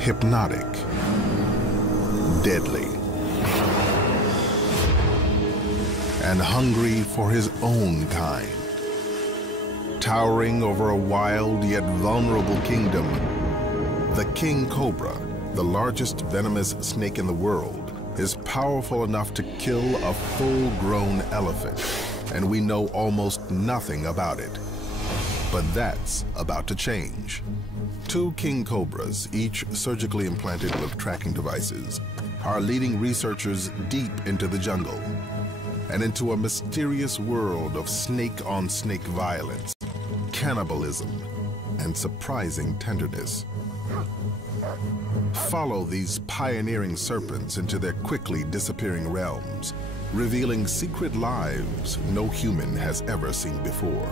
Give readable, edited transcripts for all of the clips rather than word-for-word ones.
hypnotic, deadly, and hungry for his own kind. Towering over a wild yet vulnerable kingdom, the king cobra, the largest venomous snake in the world, is powerful enough to kill a full-grown elephant, and we know almost nothing about it. But that's about to change. Two king cobras, each surgically implanted with tracking devices, are leading researchers deep into the jungle and into a mysterious world of snake-on-snake violence, cannibalism, and surprising tenderness. Follow these pioneering serpents into their quickly disappearing realms, revealing secret lives no human has ever seen before.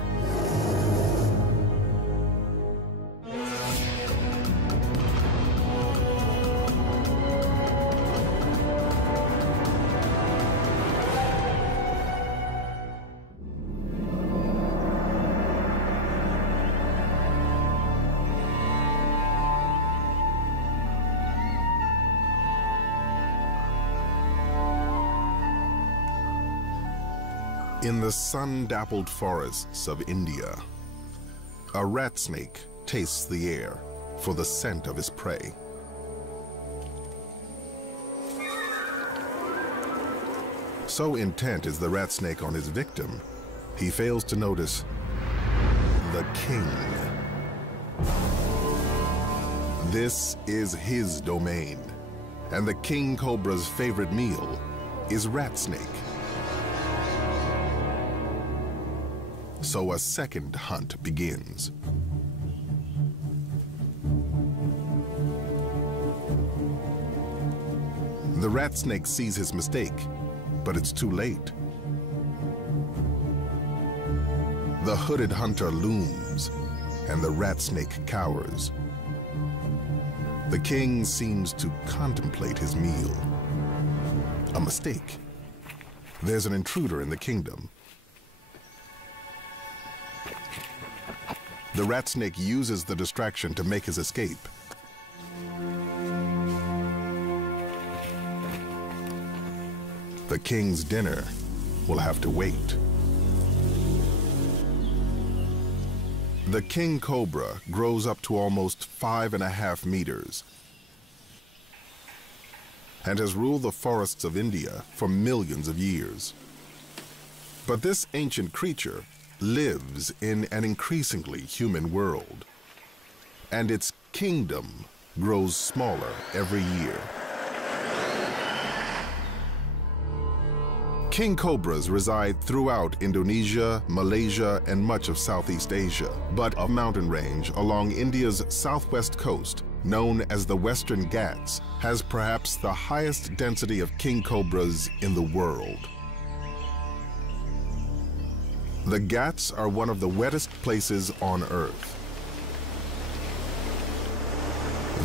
In the sun-dappled forests of India, a rat snake tastes the air for the scent of his prey. So intent is the rat snake on his victim, he fails to notice the king. This is his domain, and the king cobra's favorite meal is rat snake. So a second hunt begins. The rat snake sees his mistake, but it's too late. The hooded hunter looms, and the rat snake cowers. The king seems to contemplate his meal. A mistake. There's an intruder in the kingdom. The rat snake uses the distraction to make his escape. The king's dinner will have to wait. The king cobra grows up to almost 5.5 meters and has ruled the forests of India for millions of years. But this ancient creature lives in an increasingly human world, and its kingdom grows smaller every year. King cobras reside throughout Indonesia, Malaysia, and much of Southeast Asia, but a mountain range along India's southwest coast, known as the Western Ghats, has perhaps the highest density of king cobras in the world. The Ghats are one of the wettest places on Earth.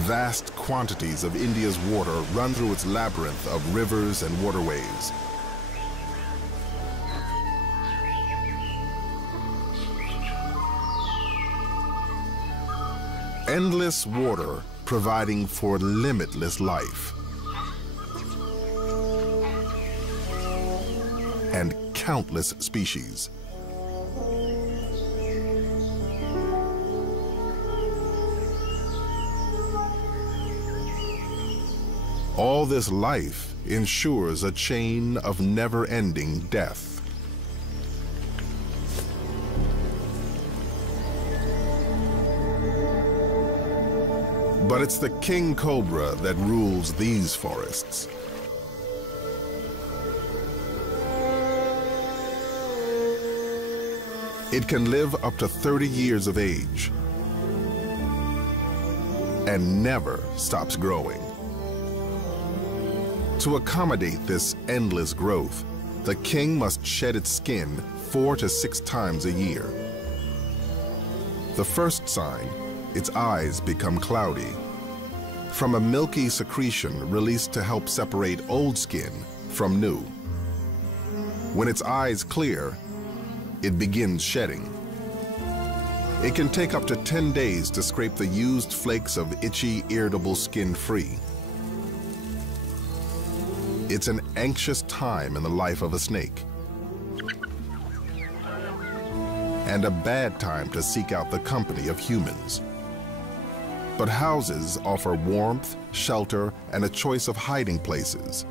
Vast quantities of India's water run through its labyrinth of rivers and waterways. Endless water providing for limitless life. And countless species. All this life ensures a chain of never-ending death. But it's the king cobra that rules these forests. It can live up to 30 years of age and never stops growing. To accommodate this endless growth, the king must shed its skin 4 to 6 times a year. The first sign, its eyes become cloudy, from a milky secretion released to help separate old skin from new. When its eyes clear, it begins shedding. It can take up to 10 days to scrape the used flakes of itchy, irritable skin free. It's an anxious time in the life of a snake, and a bad time to seek out the company of humans. But houses offer warmth, shelter, and a choice of hiding places.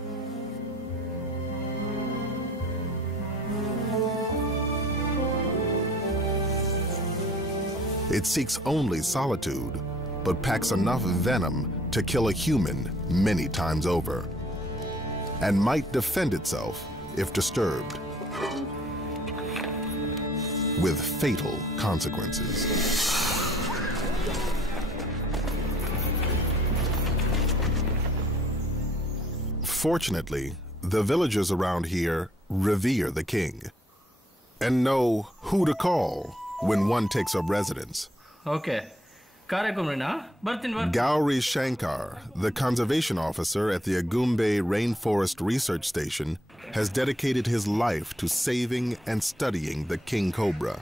It seeks only solitude, but packs enough venom to kill a human many times over, and might defend itself if disturbed, with fatal consequences. Fortunately, the villagers around here revere the king and know who to call when one takes up residence. Okay. Gauri Shankar, the conservation officer at the Agumbe Rainforest Research Station, has dedicated his life to saving and studying the king cobra.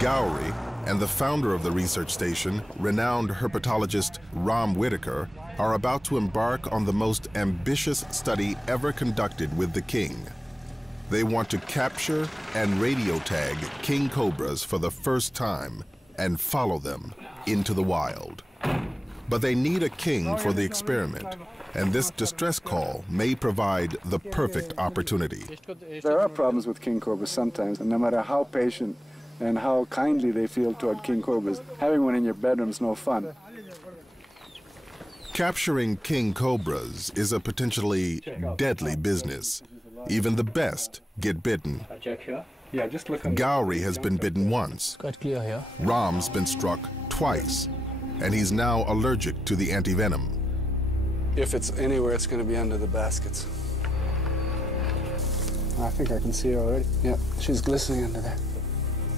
Gauri and the founder of the research station, renowned herpetologist Ram Whitaker, are about to embark on the most ambitious study ever conducted with the king. They want to capture and radio tag king cobras for the first time and follow them into the wild. But they need a king for the experiment, and this distress call may provide the perfect opportunity. There are problems with king cobras sometimes, and no matter how patient and how kindly they feel toward king cobras, having one in your bedroom is no fun. Capturing king cobras is a potentially deadly business. Even the best get bitten. Yeah, just look. Gauri has been bitten once. Quite clear here. Ram's been struck twice, and he's now allergic to the antivenom. If it's anywhere, it's going to be under the baskets. I think I can see her already. Yeah, she's glistening under there.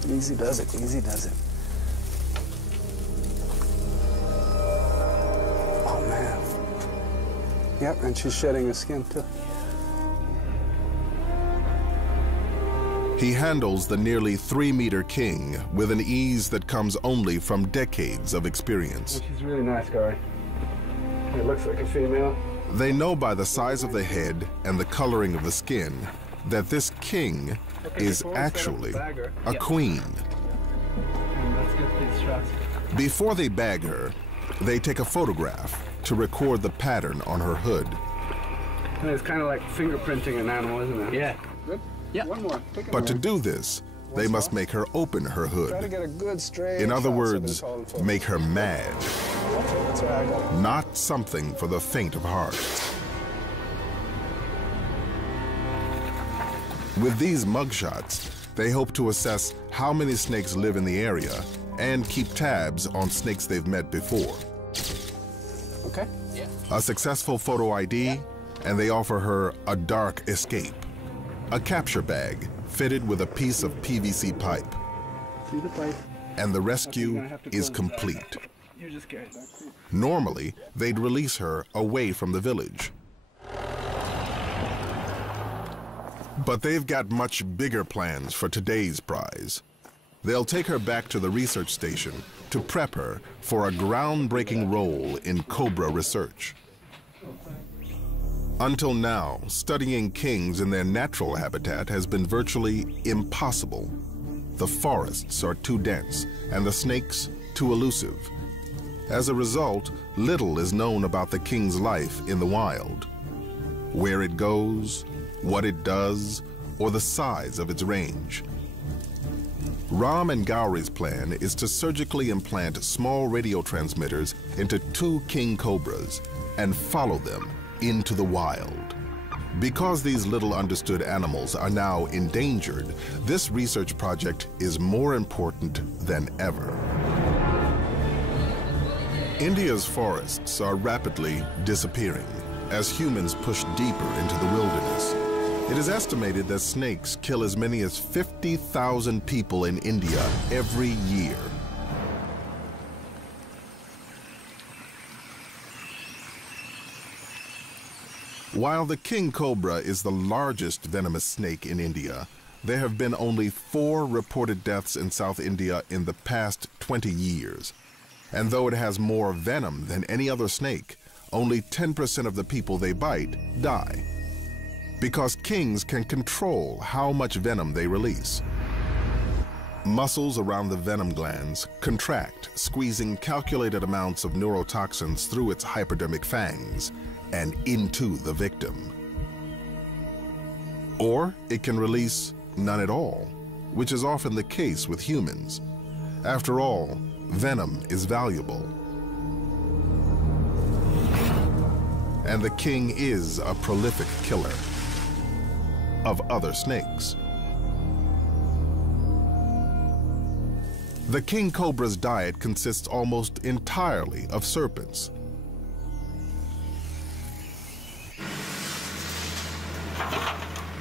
Easy does it, easy does it. Oh, man. Yep, and she's shedding her skin, too. He handles the nearly 3-meter king with an ease that comes only from decades of experience. She's really nice, Gauri. It looks like a female. They know by the size of the head and the coloring of the skin that this king is actually a queen. Before they bag her, they take a photograph to record the pattern on her hood. And it's kind of like fingerprinting an animal, isn't it? Yeah. Good? Yeah. One more. But to do this, they must make her open her Try to hood. get a good straight In other shot so words, it's all in focus. make her mad. That's right, I got it. Not something for the faint of heart. With these mugshots, they hope to assess how many snakes live in the area and keep tabs on snakes they've met before. Okay. A successful photo ID, and they offer her a dark escape. A capture bag fitted with a piece of PVC pipe. See the pipe? And the rescue is complete. You're just scared. Normally, they'd release her away from the village. But they've got much bigger plans for today's prize. They'll take her back to the research station to prep her for a groundbreaking role in Cobra research. Until now, studying kings in their natural habitat has been virtually impossible. The forests are too dense and the snakes too elusive. As a result, little is known about the king's life in the wild. Where it goes, what it does, or the size of its range. Ram and Gauri's plan is to surgically implant small radio transmitters into 2 king cobras and follow them into the wild. Because these little understood animals are now endangered, this research project is more important than ever. India's forests are rapidly disappearing as humans push deeper into the wilderness. It is estimated that snakes kill as many as 50,000 people in India every year. While the king cobra is the largest venomous snake in India, there have been only 4 reported deaths in South India in the past 20 years. And though it has more venom than any other snake, only 10% of the people they bite die. Because kings can control how much venom they release. Muscles around the venom glands contract, squeezing calculated amounts of neurotoxins through its hypodermic fangs and into the victim. Or it can release none at all, which is often the case with humans. After all, venom is valuable. And the king is a prolific killer of other snakes. The king cobra's diet consists almost entirely of serpents.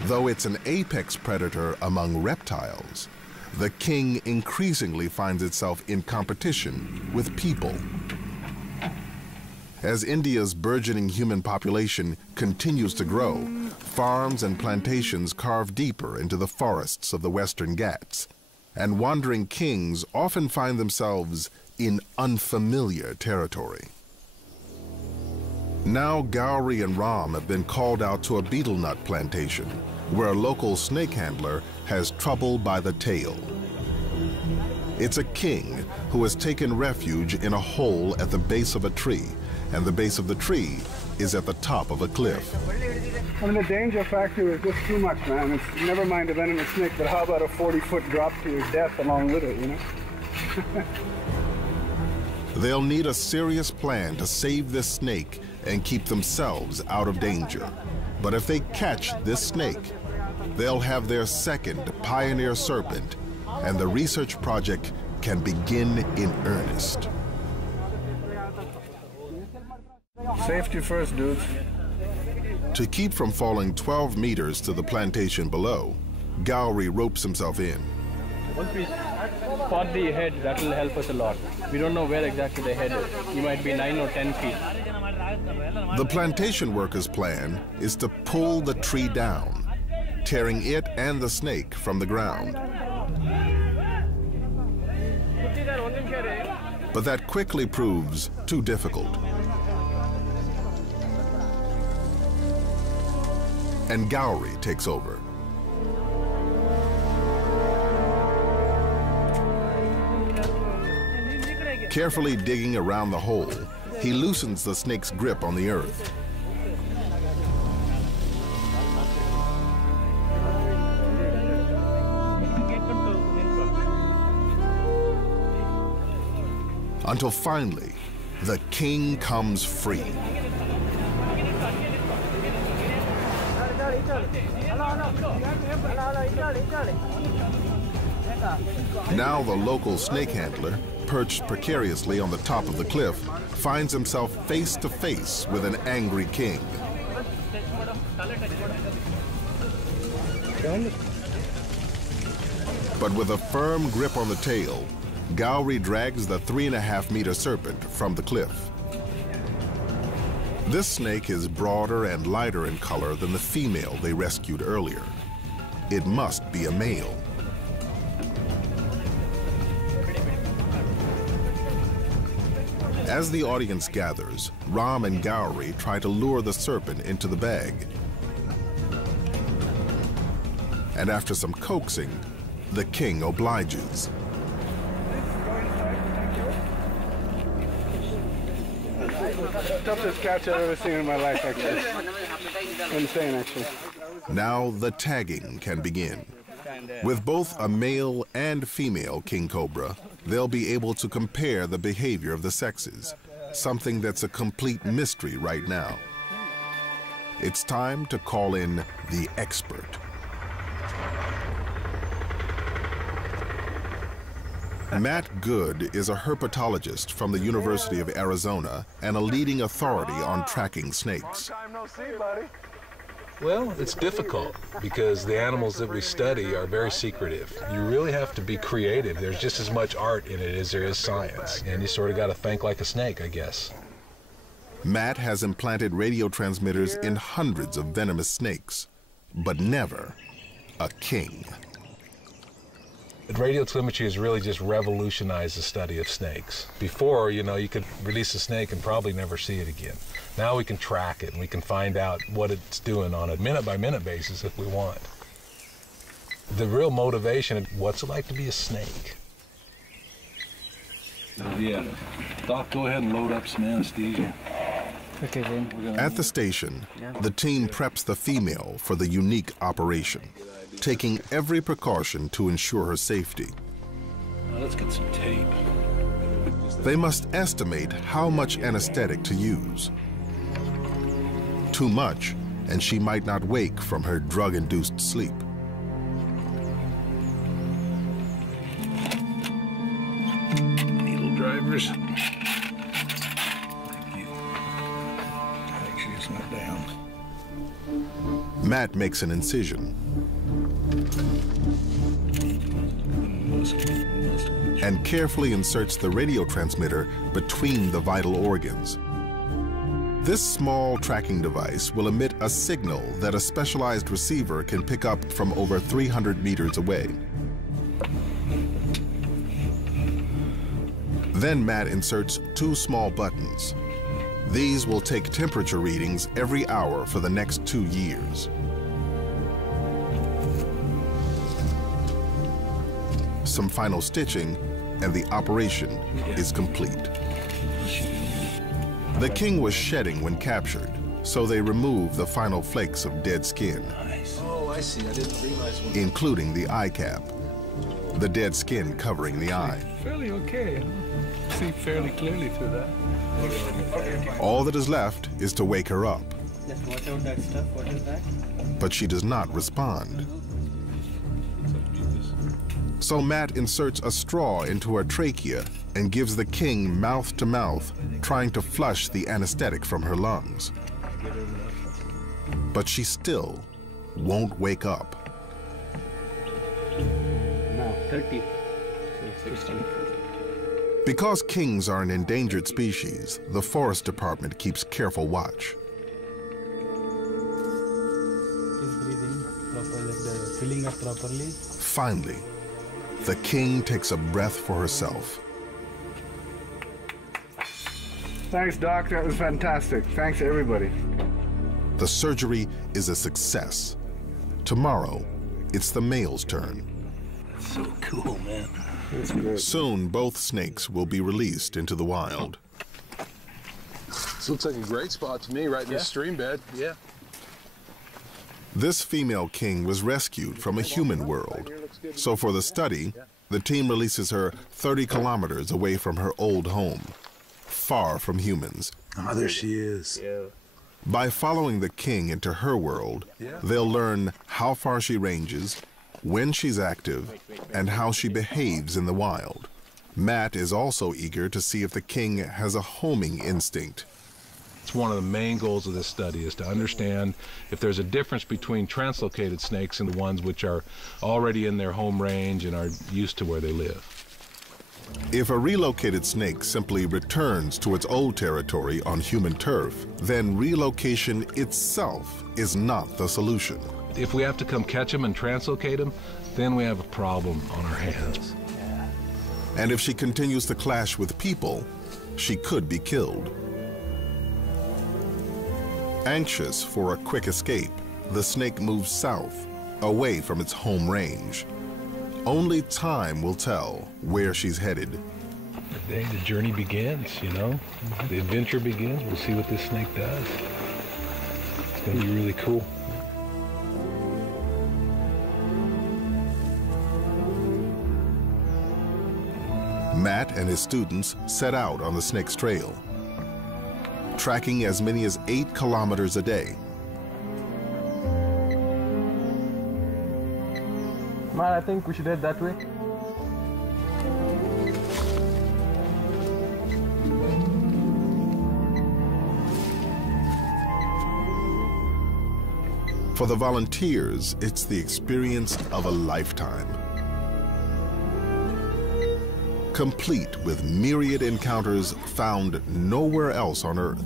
Though it's an apex predator among reptiles, the king increasingly finds itself in competition with people. As India's burgeoning human population continues to grow, farms and plantations carve deeper into the forests of the Western Ghats, and wandering kings often find themselves in unfamiliar territory. Now Gowrie and Ram have been called out to a betel nut plantation, where a local snake handler has trouble by the tail. It's a king who has taken refuge in a hole at the base of a tree, and the base of the tree is at the top of a cliff. I mean, the danger factor is just too much, man. It's never mind a venomous snake, but how about a 40-foot drop to your death along with it, you know? They'll need a serious plan to save this snake and keep themselves out of danger. But if they catch this snake, they'll have their second pioneer serpent, and the research project can begin in earnest. Safety first, dudes. To keep from falling 12 meters to the plantation below, Gowrie ropes himself in. Once we spot the head, that will help us a lot. We don't know where exactly the head is. He might be 9 or 10 feet. The plantation workers' plan is to pull the tree down, tearing it and the snake from the ground. But that quickly proves too difficult. And Gowrie takes over. Carefully digging around the hole, he loosens the snake's grip on the earth. Until finally, the king comes free. Now the local snake handler, perched precariously on the top of the cliff, finds himself face to face with an angry king. But with a firm grip on the tail, Gowrie drags the 3.5-meter serpent from the cliff. This snake is broader and lighter in color than the female they rescued earlier. It must be a male. As the audience gathers, Ram and Gowrie try to lure the serpent into the bag. And after some coaxing, the king obliges. Toughest catch I've ever seen in my life, actually. Insane, actually. Now the tagging can begin. With both a male and female king cobra, they'll be able to compare the behavior of the sexes, something that's a complete mystery right now. It's time to call in the expert. Matt Good is a herpetologist from the University of Arizona and a leading authority on tracking snakes. Long time no see, buddy. Well, it's difficult because the animals that we study are very secretive. You really have to be creative. There's just as much art in it as there is science, and you sort of got to think like a snake, I guess. Matt has implanted radio transmitters in hundreds of venomous snakes, but never a king. Radio telemetry has really just revolutionized the study of snakes. Before, you know, you could release a snake and probably never see it again. Now we can track it and we can find out what it's doing on a minute-by-minute basis if we want. The real motivation, what's it like to be a snake? Yeah. Doc, go ahead and load up some anesthesia. Okay, then. At the station, the team preps the female for the unique operation, taking every precaution to ensure her safety. Now let's get some tape. They must estimate how much anesthetic to use. Too much, and she might not wake from her drug-induced sleep. Needle drivers. Thank you. Make sure it's not down. Matt makes an incision and carefully inserts the radio transmitter between the vital organs. This small tracking device will emit a signal that a specialized receiver can pick up from over 300 meters away. Then Matt inserts 2 small buttons. These will take temperature readings every hour for the next 2 years. Some final stitching, and the operation is complete. The king was shedding when captured, so they removed the final flakes of dead skin. Oh, I see. I didn't realize what... Including the eye cap, the dead skin covering the eye. Fairly okay. See fairly clearly through that. All that is left is to wake her up. Just watch out that stuff. What is that? But she does not respond. So Matt inserts a straw into her trachea and gives the king mouth to mouth, trying to flush the anesthetic from her lungs. But she still won't wake up. No, 30. 60. Because kings are an endangered species, the Forest Department keeps careful watch. He's breathing properly, filling up properly. Finally, the king takes a breath for herself. Thanks, Doc. That was fantastic. Thanks, everybody. The surgery is a success. Tomorrow, it's the male's turn. So cool, man. Soon, both snakes will be released into the wild. This looks like a great spot to me, right in the stream bed. Yeah. This female king was rescued from a human world. So for the study, the team releases her 30 kilometers away from her old home, far from humans. Oh, there she is. By following the king into her world, they'll learn how far she ranges, when she's active, and how she behaves in the wild. Matt is also eager to see if the king has a homing instinct. It's one of the main goals of this study is to understand if there's a difference between translocated snakes and the ones which are already in their home range and are used to where they live. If a relocated snake simply returns to its old territory on human turf, then relocation itself is not the solution. If we have to come catch them and translocate them, then we have a problem on our hands. And if she continues to clash with people, she could be killed. Anxious for a quick escape, the snake moves south, away from its home range. Only time will tell where she's headed. The journey begins, you know? The adventure begins. We'll see what this snake does. It's going to be really cool. Matt and his students set out on the snake's trail, tracking as many as 8 kilometers a day. Man, I think we should head that way. For the volunteers, it's the experience of a lifetime. Complete with myriad encounters found nowhere else on Earth.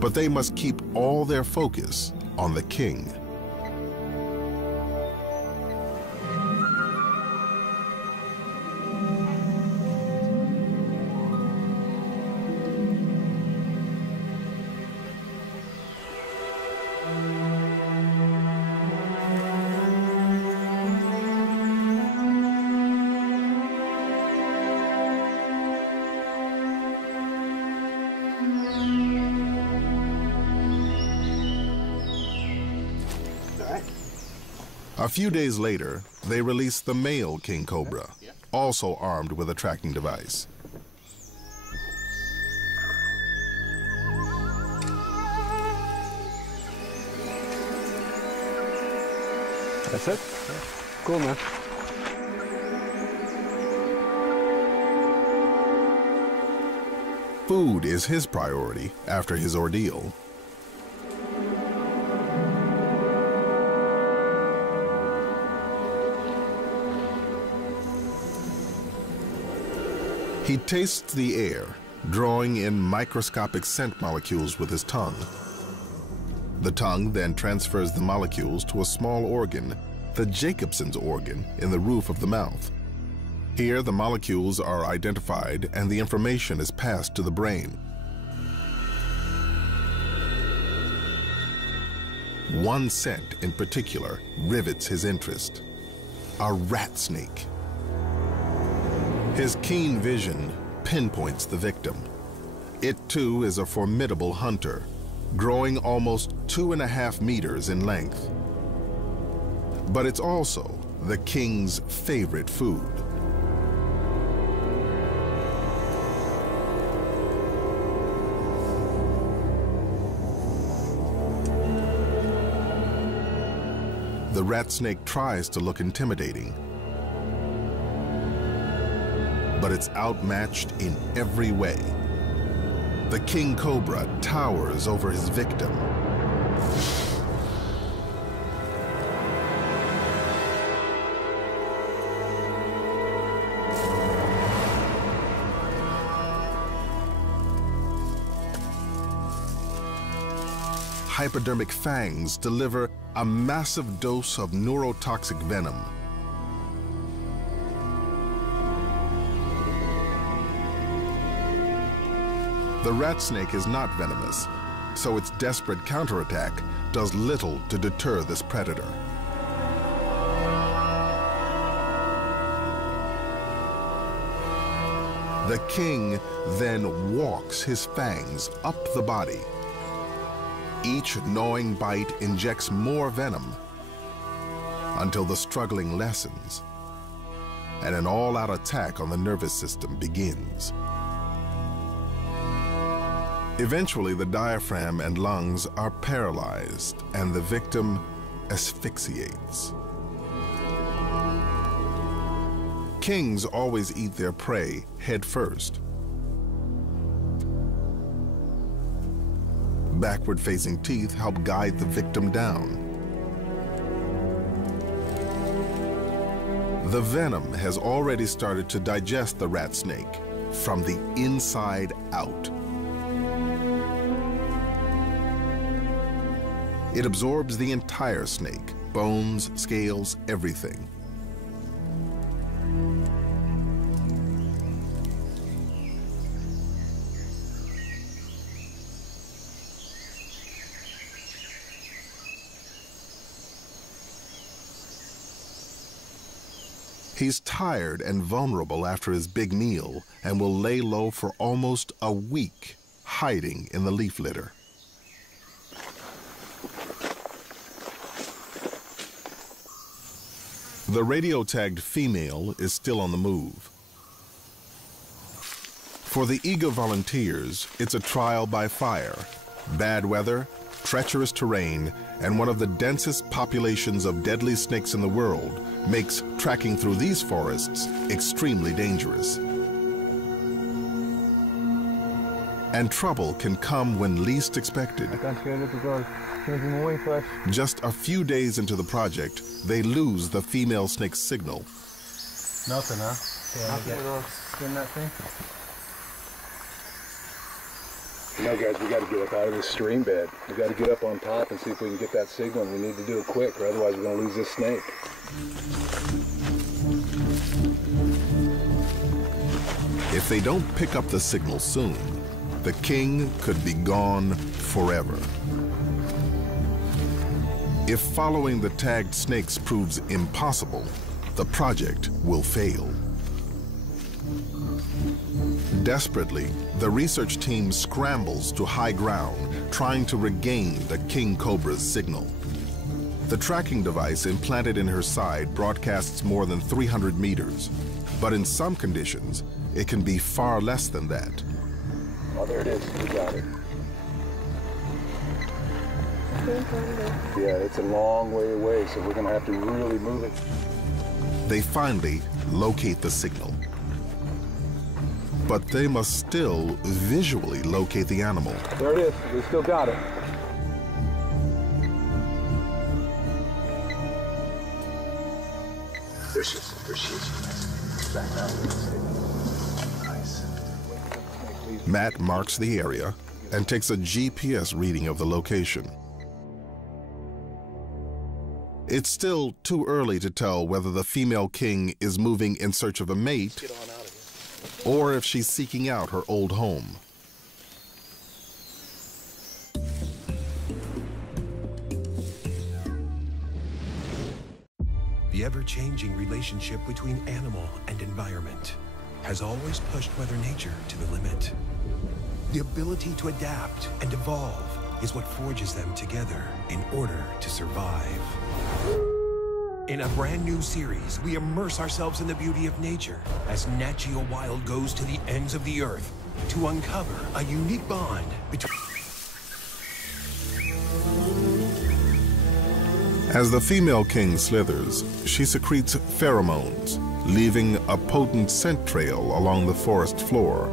But they must keep all their focus on the king. A few days later, they released the male king cobra, also armed with a tracking device. That's it? Cool, man. Food is his priority after his ordeal. He tastes the air, drawing in microscopic scent molecules with his tongue. The tongue then transfers the molecules to a small organ, the Jacobson's organ, in the roof of the mouth. Here, the molecules are identified and the information is passed to the brain. One scent in particular rivets his interest: a rat snake. His keen vision pinpoints the victim. It too is a formidable hunter, growing almost 2.5 meters in length. But it's also the king's favorite food. The rat snake tries to look intimidating, but it's outmatched in every way. The king cobra towers over his victim. Hypodermic fangs deliver a massive dose of neurotoxic venom. The rat snake is not venomous, so its desperate counterattack does little to deter this predator. The king then walks his fangs up the body. Each gnawing bite injects more venom until the struggling lessens and an all-out attack on the nervous system begins. Eventually, the diaphragm and lungs are paralyzed and the victim asphyxiates. Kings always eat their prey head first. Backward-facing teeth help guide the victim down. The venom has already started to digest the rat snake from the inside out. It absorbs the entire snake, bones, scales, everything. He's tired and vulnerable after his big meal and will lay low for almost a week, hiding in the leaf litter. The radio-tagged female is still on the move. For the eager volunteers, it's a trial by fire. Bad weather, treacherous terrain, and one of the densest populations of deadly snakes in the world makes tracking through these forests extremely dangerous. And trouble can come when least expected. Just a few days into the project, they lose the female snake's signal. Nothing, huh? Yeah, skin that thing. You know, guys, we got to get up out of this stream bed. We got to get up on top and see if we can get that signal. And we need to do it quick, or otherwise we're going to lose this snake. If they don't pick up the signal soon, the king could be gone forever. If following the tagged snakes proves impossible, the project will fail. Desperately, the research team scrambles to high ground, trying to regain the king cobra's signal. The tracking device implanted in her side broadcasts more than 300 meters, but in some conditions, it can be far less than that. Oh, there it is. We got it. Yeah, it's a long way away, so we're going to have to really move it. They finally locate the signal. But they must still visually locate the animal. There it is. We still got it. There she is. There she is. Back down. Nice. Matt marks the area and takes a GPS reading of the location. It's still too early to tell whether the female king is moving in search of a mate or if she's seeking out her old home. The ever-changing relationship between animal and environment has always pushed Mother Nature to the limit. The ability to adapt and evolve is what forges them together in order to survive. In a brand new series, we immerse ourselves in the beauty of nature as Nat Geo Wild goes to the ends of the earth to uncover a unique bond between... As the female king slithers, she secretes pheromones, leaving a potent scent trail along the forest floor.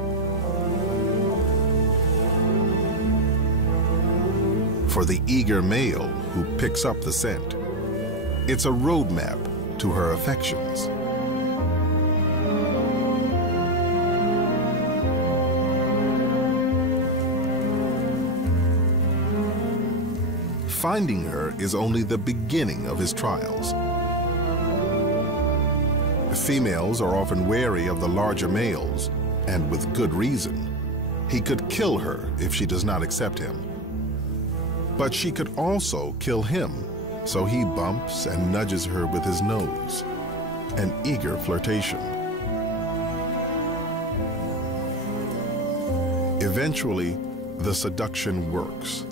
For the eager male who picks up the scent, it's a roadmap to her affections. Finding her is only the beginning of his trials. Females are often wary of the larger males, and with good reason. He could kill her if she does not accept him. But she could also kill him, so he bumps and nudges her with his nose, an eager flirtation. Eventually, the seduction works,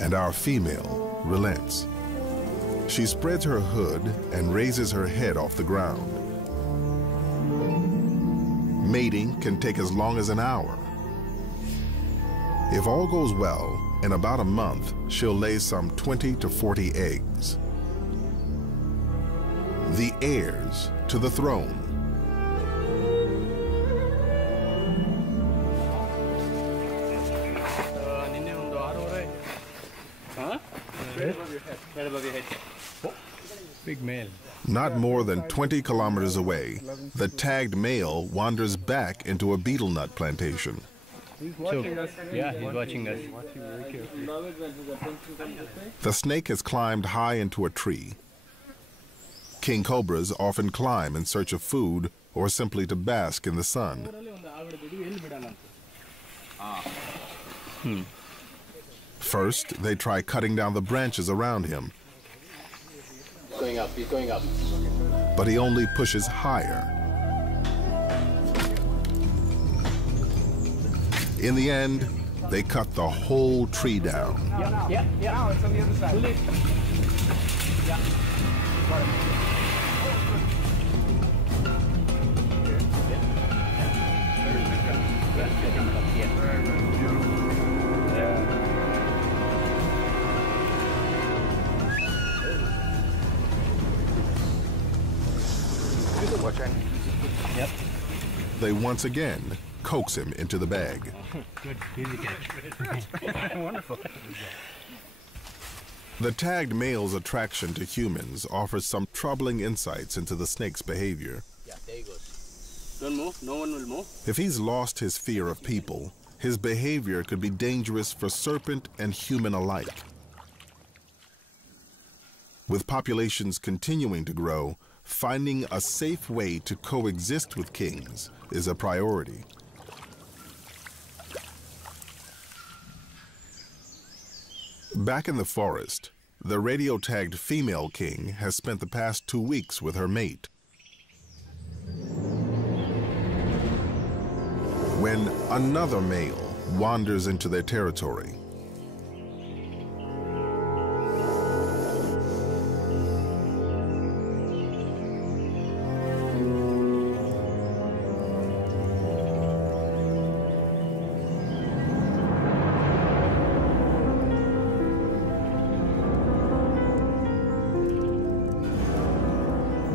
and our female relents. She spreads her hood and raises her head off the ground. Mating can take as long as an hour. If all goes well, in about a month, she'll lay some 20 to 40 eggs. The heirs to the throne. Big male. Not more than 20 kilometers away, the tagged male wanders back into a betel nut plantation. He's watching us. Yeah, he's watching us. The snake has climbed high into a tree. King cobras often climb in search of food or simply to bask in the sun. First, they try cutting down the branches around him. Going up, he's going up. But he only pushes higher. In the end, they cut the whole tree down. Yeah. Now it's on the other side. Yeah. Yep. They once again coax him into the bag. Good, easy catch. Wonderful. The tagged male's attraction to humans offers some troubling insights into the snake's behavior. Yeah, there he goes. Don't move, no one will move. If he's lost his fear of people, his behavior could be dangerous for serpent and human alike. With populations continuing to grow, finding a safe way to coexist with kings is a priority. Back in the forest, the radio-tagged female king has spent the past 2 weeks with her mate. When another male wanders into their territory,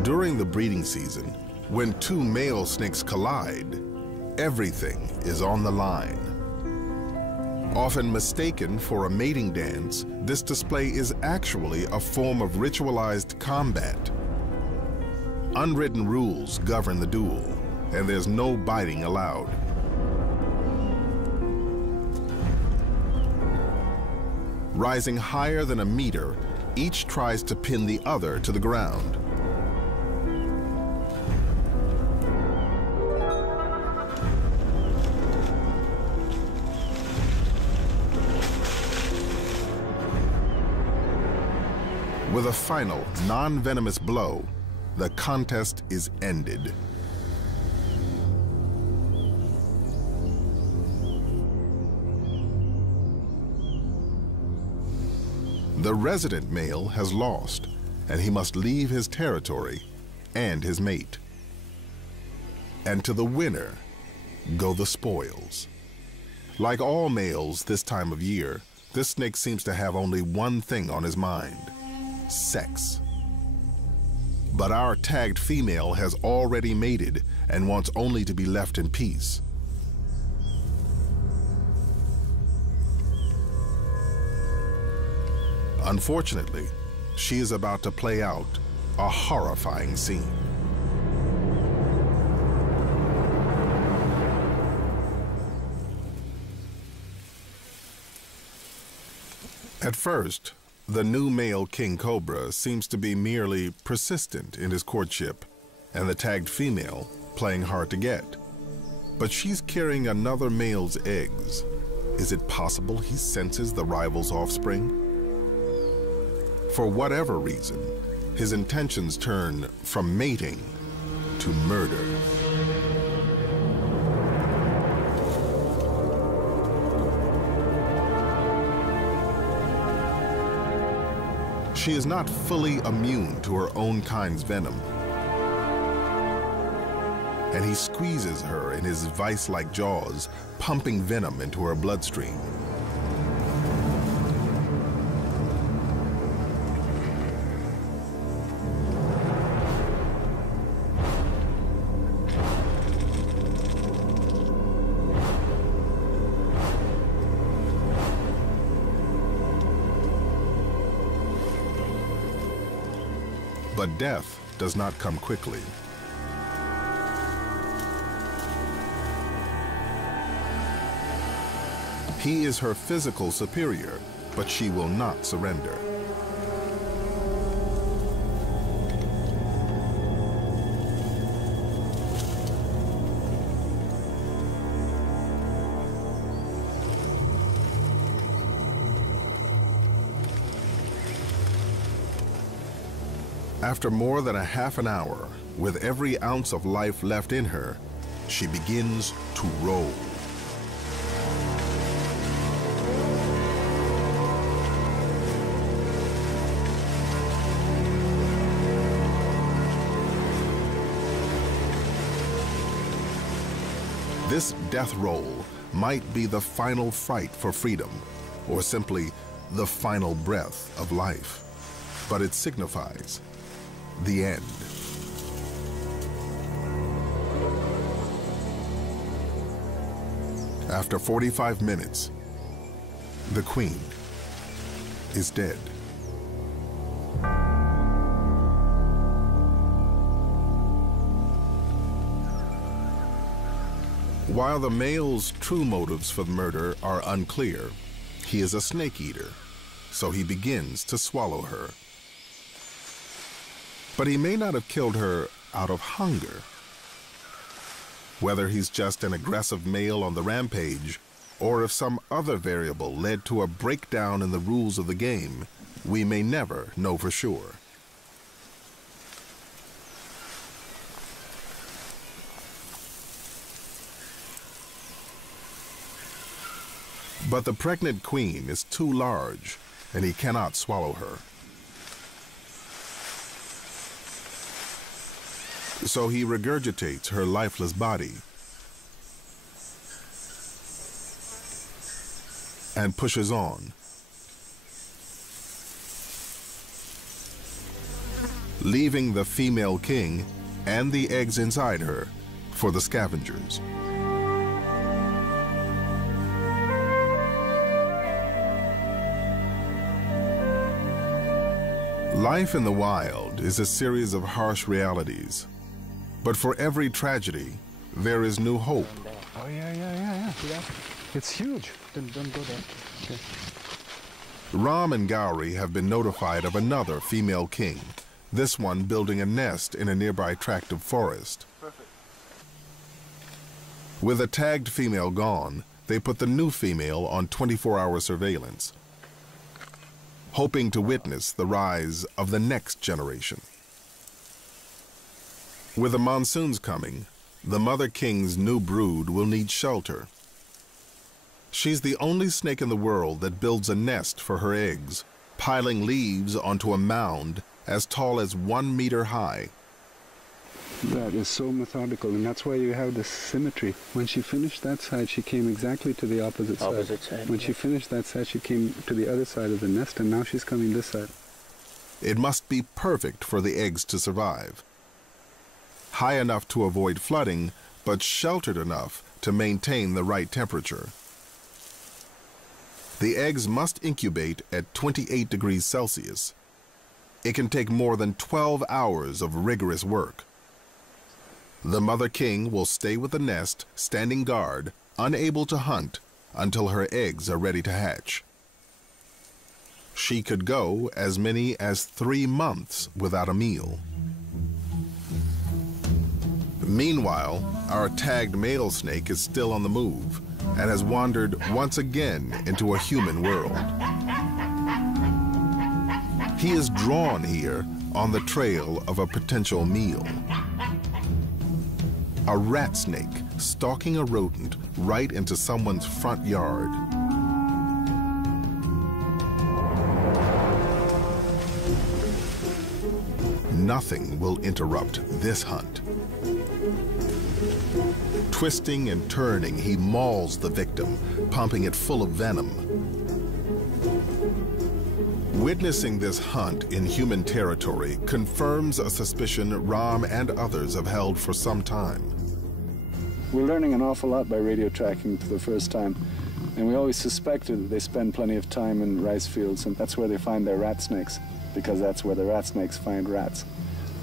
During the breeding season, when two male snakes collide, everything is on the line. Often mistaken for a mating dance, this display is actually a form of ritualized combat. Unwritten rules govern the duel, and there's no biting allowed. Rising higher than a meter, each tries to pin the other to the ground. With a final, non-venomous blow, the contest is ended. The resident male has lost, and he must leave his territory and his mate. And to the winner go the spoils. Like all males this time of year, this snake seems to have only one thing on his mind: sex. But our tagged female has already mated and wants only to be left in peace. Unfortunately, she is about to play out a horrifying scene. At first, the new male King Cobra seems to be merely persistent in his courtship, and the tagged female playing hard to get. But she's carrying another male's eggs. Is it possible he senses the rival's offspring? For whatever reason, his intentions turn from mating to murder. She is not fully immune to her own kind's venom, and he squeezes her in his vice-like jaws, pumping venom into her bloodstream. But death does not come quickly. He is her physical superior, but she will not surrender. After more than a half an hour, with every ounce of life left in her, she begins to roll. This death roll might be the final fight for freedom, or simply the final breath of life, but it signifies the end. After 45 minutes, the queen is dead. While the male's true motives for the murder are unclear, he is a snake eater, so he begins to swallow her. But he may not have killed her out of hunger. Whether he's just an aggressive male on the rampage, or if some other variable led to a breakdown in the rules of the game, we may never know for sure. But the pregnant queen is too large, and he cannot swallow her. So he regurgitates her lifeless body and pushes on. leaving the female king and the eggs inside her for the scavengers. Life in the wild is a series of harsh realities, but for every tragedy, there is new hope. Oh, yeah. It's huge. Don't go there. Okay. Ram and Gauri have been notified of another female king, this one building a nest in a nearby tract of forest. Perfect. With a tagged female gone, they put the new female on 24-hour surveillance, hoping to witness the rise of the next generation. With the monsoons coming, the mother king's new brood will need shelter. She's the only snake in the world that builds a nest for her eggs, piling leaves onto a mound as tall as 1 meter high. That is so methodical, and that's why you have this symmetry. When she finished that side, she came exactly to the opposite side. When she finished that side, she came to the other side of the nest, and now she's coming this side. It must be perfect for the eggs to survive. High enough to avoid flooding, but sheltered enough to maintain the right temperature. The eggs must incubate at 28 degrees Celsius. It can take more than 12 hours of rigorous work. The mother king will stay with the nest, standing guard, unable to hunt, until her eggs are ready to hatch. She could go as many as 3 months without a meal. Meanwhile, our tagged male snake is still on the move and has wandered once again into a human world. He is drawn here on the trail of a potential meal. A rat snake stalking a rodent right into someone's front yard. Nothing will interrupt this hunt. Twisting and turning, he mauls the victim, pumping it full of venom. Witnessing this hunt in human territory confirms a suspicion Ram and others have held for some time. We're learning an awful lot by radio tracking for the first time, and we always suspected that they spend plenty of time in rice fields, and that's where they find their rat snakes, because that's where the rat snakes find rats.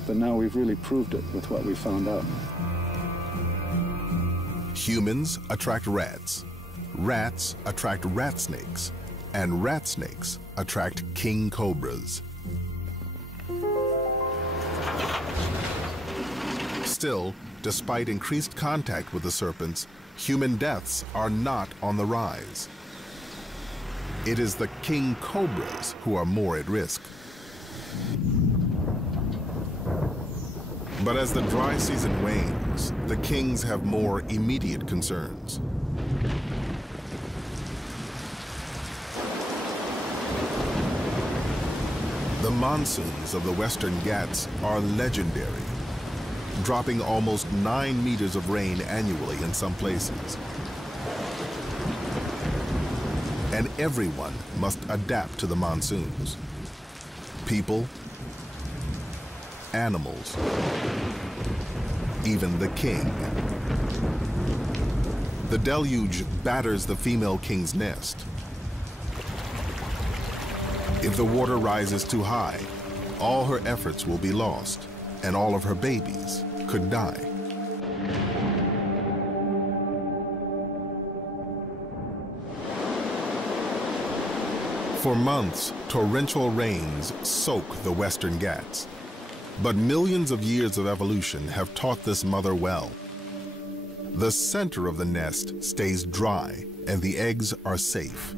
But now we've really proved it with what we found out. Humans attract rats, rats attract rat snakes, and rat snakes attract king cobras. Still, despite increased contact with the serpents, human deaths are not on the rise. It is the king cobras who are more at risk. But as the dry season wanes, the kings have more immediate concerns. The monsoons of the Western Ghats are legendary, dropping almost 9 meters of rain annually in some places. And everyone must adapt to the monsoons. People, animals, even the king. The deluge batters the female king's nest. If the water rises too high, all her efforts will be lost, and all of her babies could die. For months, torrential rains soak the Western Ghats. But millions of years of evolution have taught this mother well. The center of the nest stays dry, and the eggs are safe.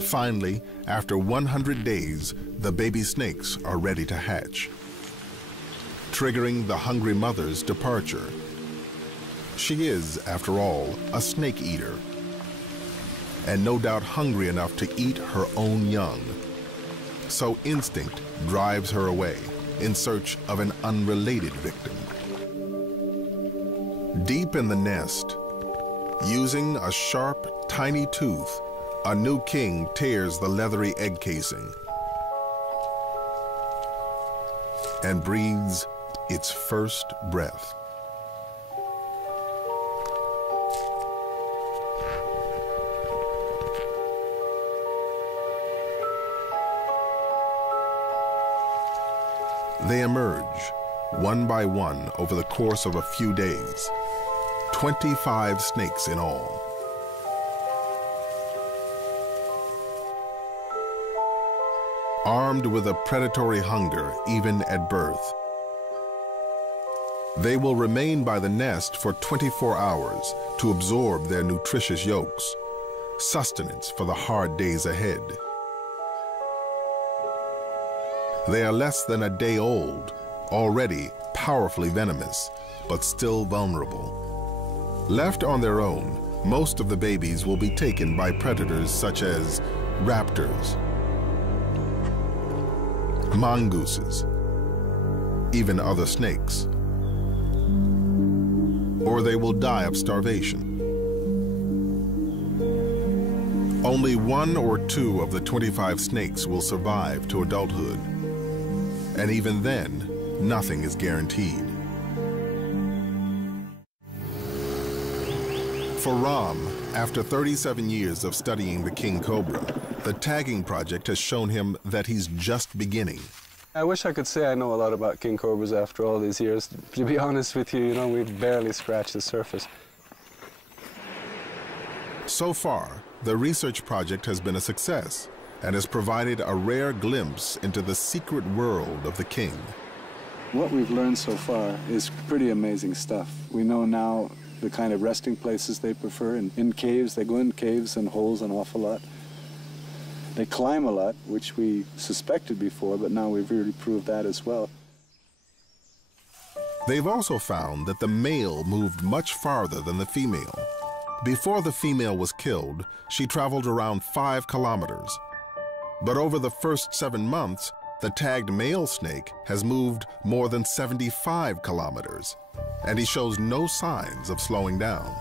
Finally, after 100 days, the baby snakes are ready to hatch, triggering the hungry mother's departure. She is, after all, a snake eater, and no doubt hungry enough to eat her own young. So instinct drives her away in search of an unrelated victim. Deep in the nest, using a sharp, tiny tooth, a new king tears the leathery egg casing. and breathes its first breath. They emerge, one by one, over the course of a few days. 25 snakes in all. Armed with a predatory hunger even at birth, they will remain by the nest for 24 hours to absorb their nutritious yolks, sustenance for the hard days ahead. They are less than a day old, already powerfully venomous, but still vulnerable. Left on their own, most of the babies will be taken by predators such as raptors, mongooses, even other snakes. Or they will die of starvation. Only 1 or 2 of the 25 snakes will survive to adulthood. And even then, nothing is guaranteed. For Ram, after 37 years of studying the king cobra, the tagging project has shown him that he's just beginning. I wish I could say I know a lot about king cobras after all these years. To be honest with you, we've barely scratched the surface. So far, the research project has been a success and has provided a rare glimpse into the secret world of the king. What we've learned so far is pretty amazing stuff. We know now the kind of resting places they prefer. In caves, they go in caves and holes an awful lot. They climb a lot, which we suspected before, but now we've really proved that as well. They've also found that the male moved much farther than the female. Before the female was killed, she traveled around 5 kilometers. But over the first 7 months, the tagged male snake has moved more than 75 kilometers, and he shows no signs of slowing down.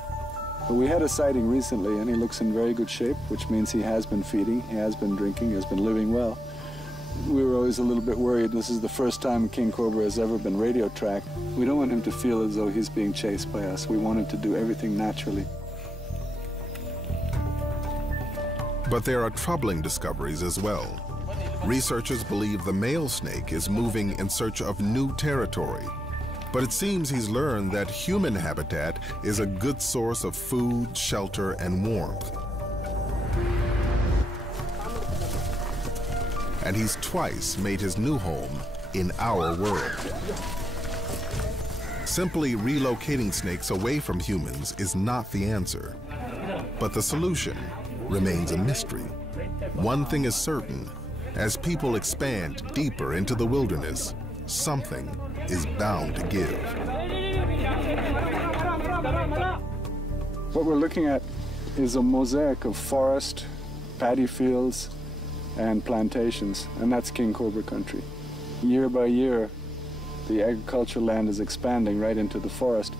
But we had a sighting recently, and he looks in very good shape, which means he has been feeding, he has been drinking, he has been living well. We were always a little bit worried. This is the first time king cobra has ever been radio tracked. We don't want him to feel as though he's being chased by us. We want him to do everything naturally. But there are troubling discoveries as well. Researchers believe the male snake is moving in search of new territory. But it seems he's learned that human habitat is a good source of food, shelter, and warmth. And he's twice made his new home in our world. Simply relocating snakes away from humans is not the answer. But the solution remains a mystery. One thing is certain: as people expand deeper into the wilderness, something is bound to give. What we're looking at is a mosaic of forest, paddy fields, and plantations, and that's king cobra country. Year by year, the agricultural land is expanding right into the forest.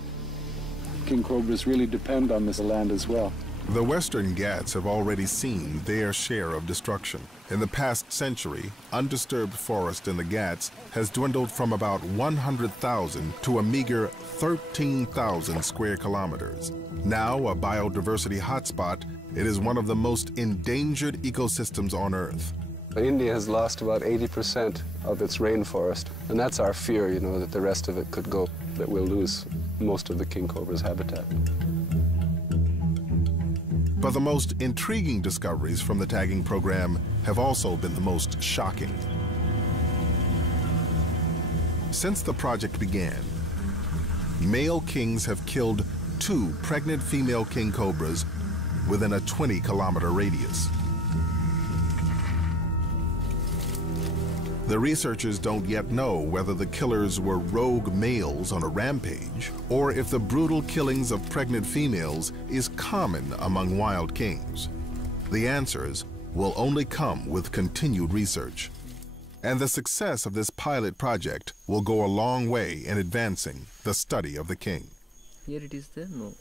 King cobras really depend on this land as well. The Western Ghats have already seen their share of destruction. In the past century, undisturbed forest in the Ghats has dwindled from about 100,000 to a meager 13,000 square kilometers. Now a biodiversity hotspot, it is one of the most endangered ecosystems on Earth. India has lost about 80% of its rainforest, and that's our fear, that the rest of it could go, that we'll lose most of the king cobra's habitat. But the most intriguing discoveries from the tagging program have also been the most shocking. Since the project began, male kings have killed 2 pregnant female king cobras within a 20-kilometer radius. The researchers don't yet know whether the killers were rogue males on a rampage, or if the brutal killings of pregnant females is common among wild kings. The answers will only come with continued research. And the success of this pilot project will go a long way in advancing the study of the king. Here it is there? No.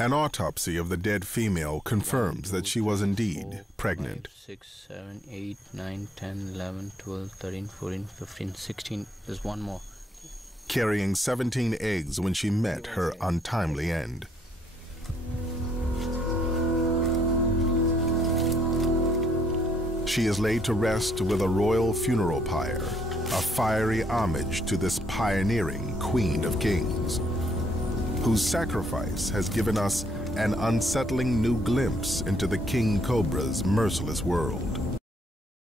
An autopsy of the dead female confirms that she was indeed pregnant. 6, 7, 8, 9, 10, 11, 12, 13, 14, 15, 16. There's one more. Carrying 17 eggs when she met her untimely end. She is laid to rest with a royal funeral pyre, a fiery homage to this pioneering Queen of Kings, whose sacrifice has given us an unsettling new glimpse into the King Cobra's merciless world.